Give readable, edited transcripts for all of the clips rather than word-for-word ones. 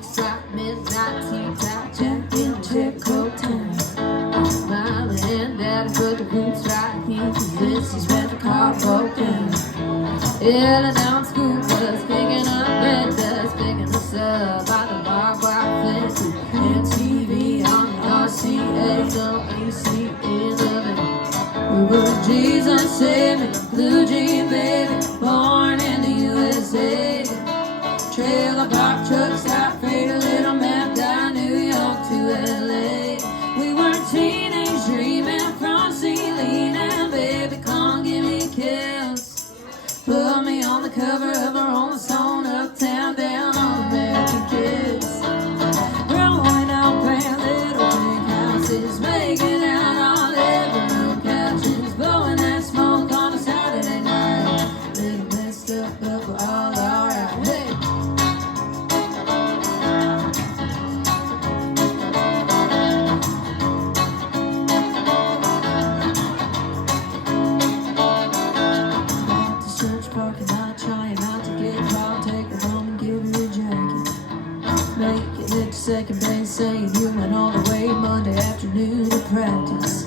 looks like midnight tea time, Jack in check coat time. Mama and Daddy put the roots right here, 'cause this is where the car broke down. Yeah, the down school bus picking up red dust, picking us up by the barbed wire fence. And TV on the RCA, no AC in the van. We were Jesus saved me, blue jean baby, born in the USA. Trailer park truck stop, freight a little map down New York to LA. We were teenage dreaming, front seat leaning, baby, come give me a kiss. Put me on the cover of our own song, uptown, down on American Kids. Growing up in little big houses, making out on living room couches, blowing that smoke on a Saturday night. Little messed up, but we're all alright. Hey. Parking lot, trying not to get caught. Take her home and give her a jacket. Make it hit second base, saying you went all the way Monday afternoon to practice.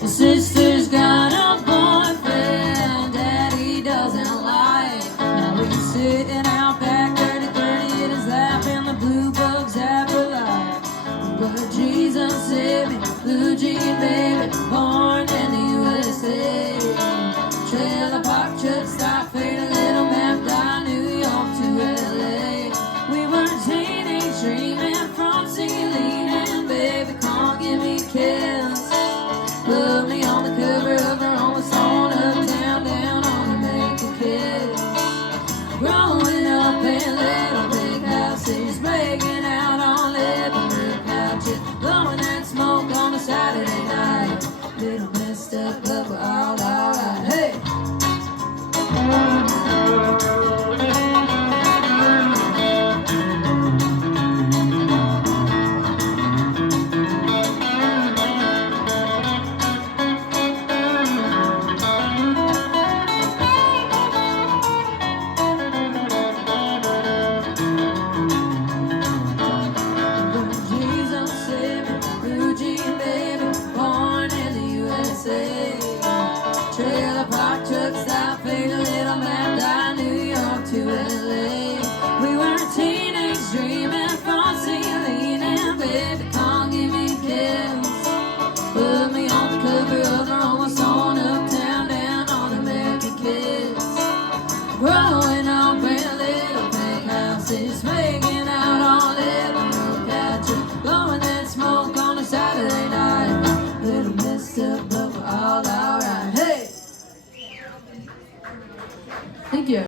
Your sister's got a boyfriend Daddy doesn't like. Now he's sitting out back 30-30 in his lap in the blue bugs afterlife. But Jesus saved me, blue jean baby, born in the USA. Trailer park truck stop, freight a little map down New York to LA. We were teenage dreaming, front seat leaning, baby, come give me a kiss. Put me on the cover of our own song, uptown, down on American Kids. Growing up in little big houses, breaking out on living room couches, blowing that smoke on a Saturday night. Little messed up, but we're all alright. Hey! Jesus saved me, blue jean baby, born in the USA. Trailer park truck stop, freight a little map down New York to LA. We were teenage dreaming, front seat leaning, baby, come give me a kiss. Put me on the cover of our own song, uptown, down on American Kids. Growing up in little big houses, making out on living room couches, blowing that smoke on a Saturday night. Little messed up, but we're all alright. Hey! Thank you.